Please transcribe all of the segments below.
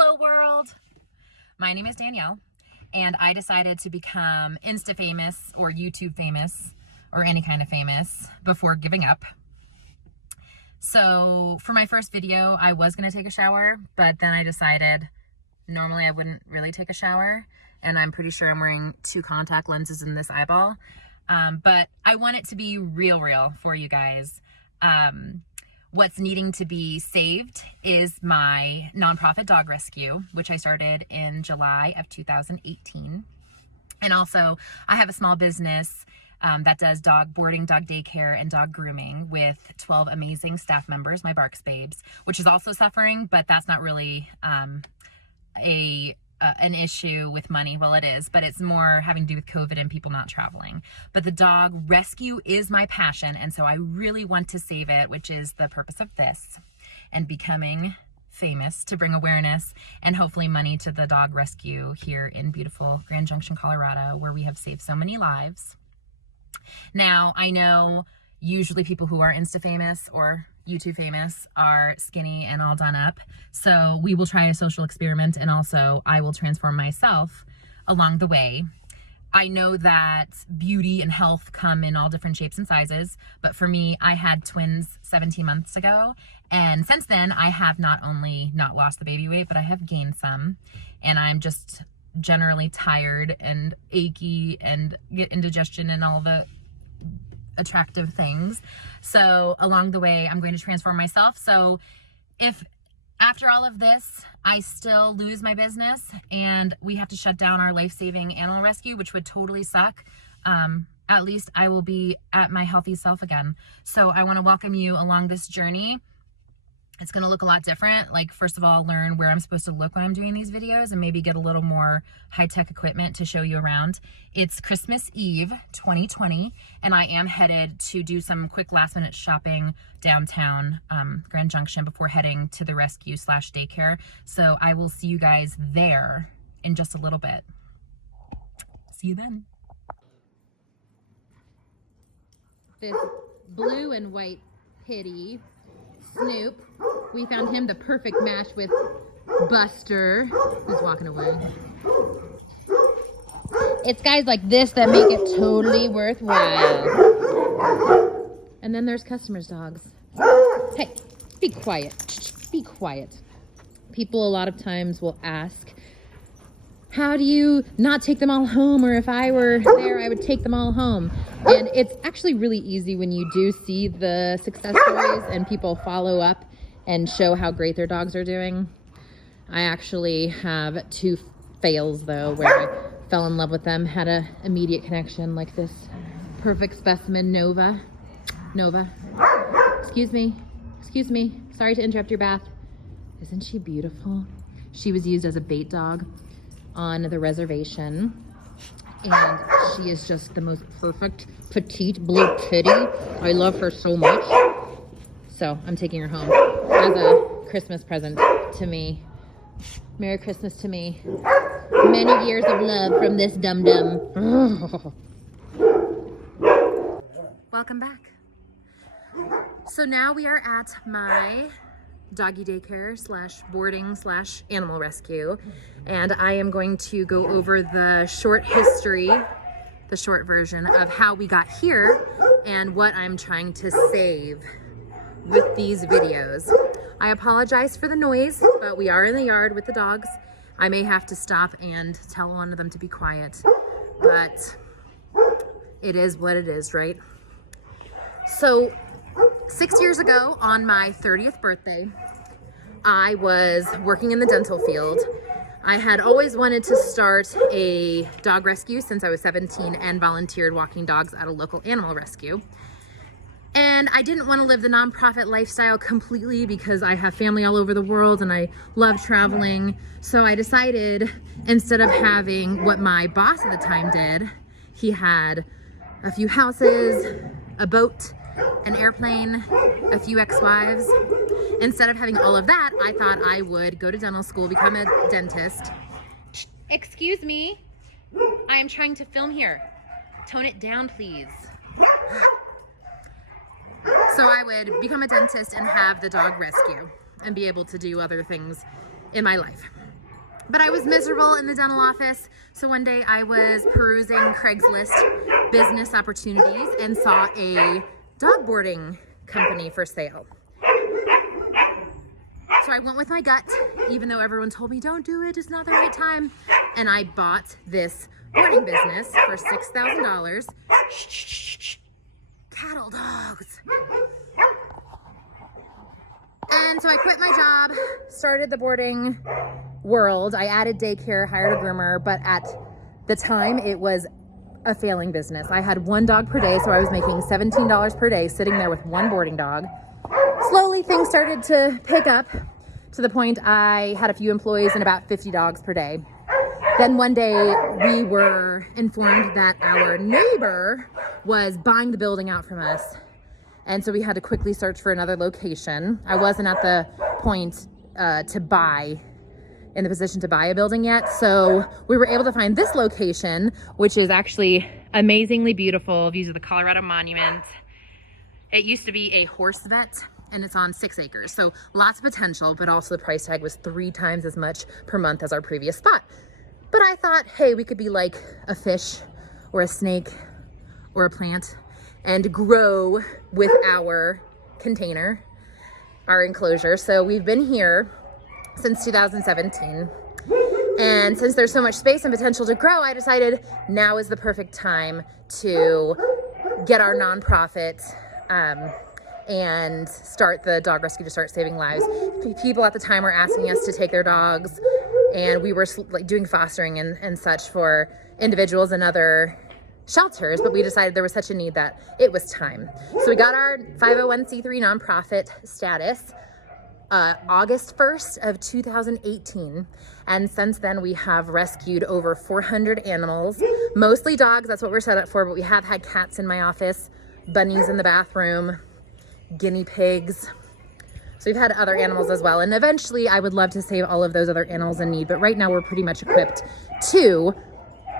Hello world! My name is Danielle, and I decided to become Insta famous or YouTube famous or any kind of famous before giving up. So for my first video, I was going to take a shower, but then I decided normally I wouldn't really take a shower, and I'm pretty sure I'm wearing 2 contact lenses in this eyeball. But I want it to be real for you guys. What's needing to be saved is my nonprofit dog rescue, which I started in July of 2018. And also I have a small business that does dog boarding, dog daycare, and dog grooming with 12 amazing staff members, my Barks Babes, which is also suffering, but that's not really an issue with money. Well, it is, but it's more having to do with COVID and people not traveling. But the dog rescue is my passion, and so I really want to save it, which is the purpose of this and becoming famous, to bring awareness and hopefully money to the dog rescue here in beautiful Grand Junction, Colorado, where we have saved so many lives. Now, I know usually people who are Insta famous or YouTube famous are skinny and all done up. So we will try a social experiment, and also I will transform myself along the way. I know that beauty and health come in all different shapes and sizes, but for me, I had twins 17 months ago. And since then, I have not only not lost the baby weight, but I have gained some. And I'm just generally tired and achy and get indigestion and all the attractive things. So along the way, I'm going to transform myself. So if after all of this, I still lose my business and we have to shut down our life-saving animal rescue, which would totally suck, at least I will be at my healthy self again. So I want to welcome you along this journey. It's going to look a lot different. Like, first of all, learn where I'm supposed to look when I'm doing these videos and maybe get a little more high-tech equipment to show you around. It's Christmas Eve 2020, and I am headed to do some quick last-minute shopping downtown Grand Junction before heading to the rescue / daycare. So I will see you guys there in just a little bit. See you then. This blue and white pitty Snoop, we found him the perfect match with Buster, who's walking away. It's guys like this that make it totally worthwhile. And then there's customers' dogs. Hey, be quiet. Be quiet. People a lot of times will ask, how do you not take them all home? Or if I were there, I would take them all home. And it's actually really easy when you do see the success stories and people follow up and show how great their dogs are doing. I actually have 2 fails though, where I fell in love with them, had an immediate connection, like this perfect specimen, Nova. Excuse me, sorry to interrupt your bath. Isn't she beautiful? She was used as a bait dog on the reservation, and she is just the most perfect petite blue kitty. I love her so much. So I'm taking her home as a Christmas present to me. Merry Christmas to me. Many years of love from this dum-dum. Welcome back. So now we are at my doggy daycare / boarding / animal rescue, and I am going to go over the short history, the short version of how we got here and what I'm trying to save with these videos. I apologize for the noise, but we are in the yard with the dogs. I may have to stop and tell one of them to be quiet, but it is what it is, right? So 6 years ago, on my 30th birthday, I was working in the dental field. I had always wanted to start a dog rescue since I was 17 and volunteered walking dogs at a local animal rescue. And I didn't want to live the nonprofit lifestyle completely because I have family all over the world and I love traveling. So I decided, instead of having what my boss at the time did, he had a few houses, a boat, an airplane, a few ex-wives. Instead of having all of that, I thought I would go to dental school, become a dentist. Excuse me, I am trying to film here. Tone it down, please. So I would become a dentist and have the dog rescue and be able to do other things in my life. But I was miserable in the dental office, so one day I was perusing Craigslist business opportunities and saw a dog boarding company for sale. So I went with my gut, even though everyone told me, don't do it, it's not the right time. And I bought this boarding business for $6,000. Cattle dogs. And so I quit my job, started the boarding world. I added daycare, hired a groomer, but at the time it was a failing business. I had one dog per day, so I was making $17 per day sitting there with one boarding dog. Slowly things started to pick up to the point I had a few employees and about 50 dogs per day. Then one day we were informed that our neighbor was buying the building out from us. And so we had to quickly search for another location. I wasn't at the point in the position to buy a building yet. So we were able to find this location, which is actually amazingly beautiful. Views of the Colorado Monument. It used to be a horse vet and it's on 6 acres. So lots of potential, but also the price tag was 3 times as much per month as our previous spot. But I thought, hey, we could be like a fish or a snake or a plant and grow with our container, our enclosure. So we've been here since 2017. And since there's so much space and potential to grow, I decided now is the perfect time to get our nonprofit and start the dog rescue to start saving lives. People at the time were asking us to take their dogs, and we were like doing fostering and such for individuals and other shelters, but we decided there was such a need that it was time. So we got our 501c3 nonprofit status August 1st of 2018. And since then we have rescued over 400 animals, mostly dogs. That's what we're set up for, but we have had cats in my office, bunnies in the bathroom, guinea pigs. So we've had other animals as well. And eventually I would love to save all of those other animals in need. But right now we're pretty much equipped to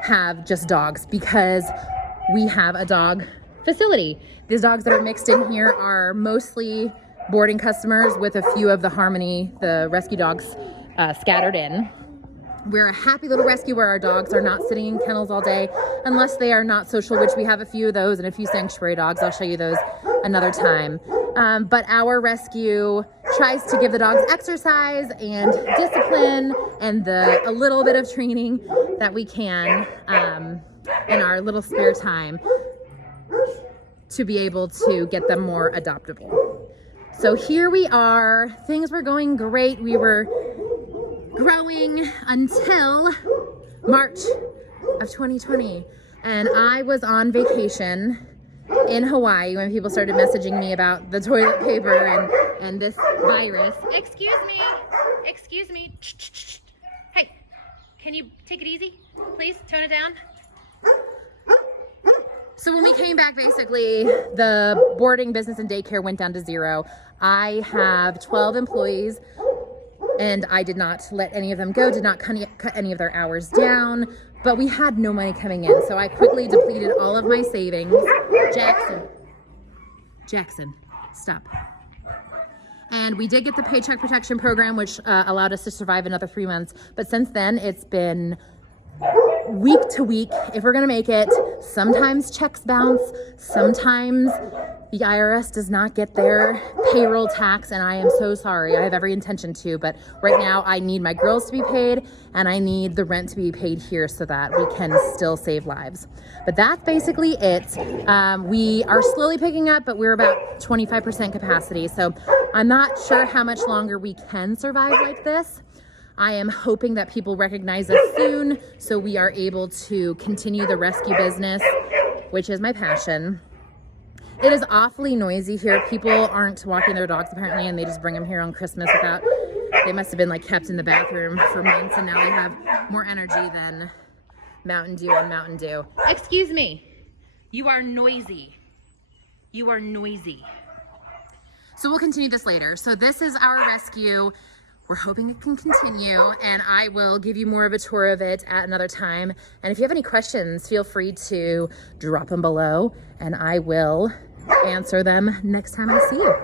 have just dogs because we have a dog facility. These dogs that are mixed in here are mostly boarding customers with a few of the Harmony, the rescue dogs scattered in. We're a happy little rescue where our dogs are not sitting in kennels all day unless they are not social, which we have a few of those and a few sanctuary dogs. I'll show you those another time. But our rescue tries to give the dogs exercise and discipline and a little bit of training that we can in our little spare time to be able to get them more adoptable. So here we are. Things were going great. We were growing until March of 2020. And I was on vacation in Hawaii when people started messaging me about the toilet paper and this virus. Excuse me. Hey, can you take it easy? Please tone it down. So when we came back, basically the boarding business and daycare went down to 0. I have 12 employees and I did not let any of them go, did not cut any of their hours down, but we had no money coming in. So I quickly depleted all of my savings. Jackson, stop. And we did get the Paycheck Protection Program, which allowed us to survive another 3 months. But since then, it's been week to week, if we're gonna make it. Sometimes checks bounce, sometimes the IRS does not get their payroll tax, and I am so sorry. I have every intention to, but right now I need my girls to be paid and I need the rent to be paid here so that we can still save lives. But that's basically it. We are slowly picking up, but we're about 25% capacity. So I'm not sure how much longer we can survive like this. I am hoping that people recognize us soon so we are able to continue the rescue business, which is my passion. It is awfully noisy here. People aren't walking their dogs apparently, and they just bring them here on Christmas without, they must have been like kept in the bathroom for months, and now they have more energy than Mountain Dew and Mountain Dew. Excuse me, you are noisy. You are noisy. So we'll continue this later. So this is our rescue. We're hoping it can continue, and I will give you more of a tour of it at another time. And if you have any questions, feel free to drop them below, and I will answer them next time I see you.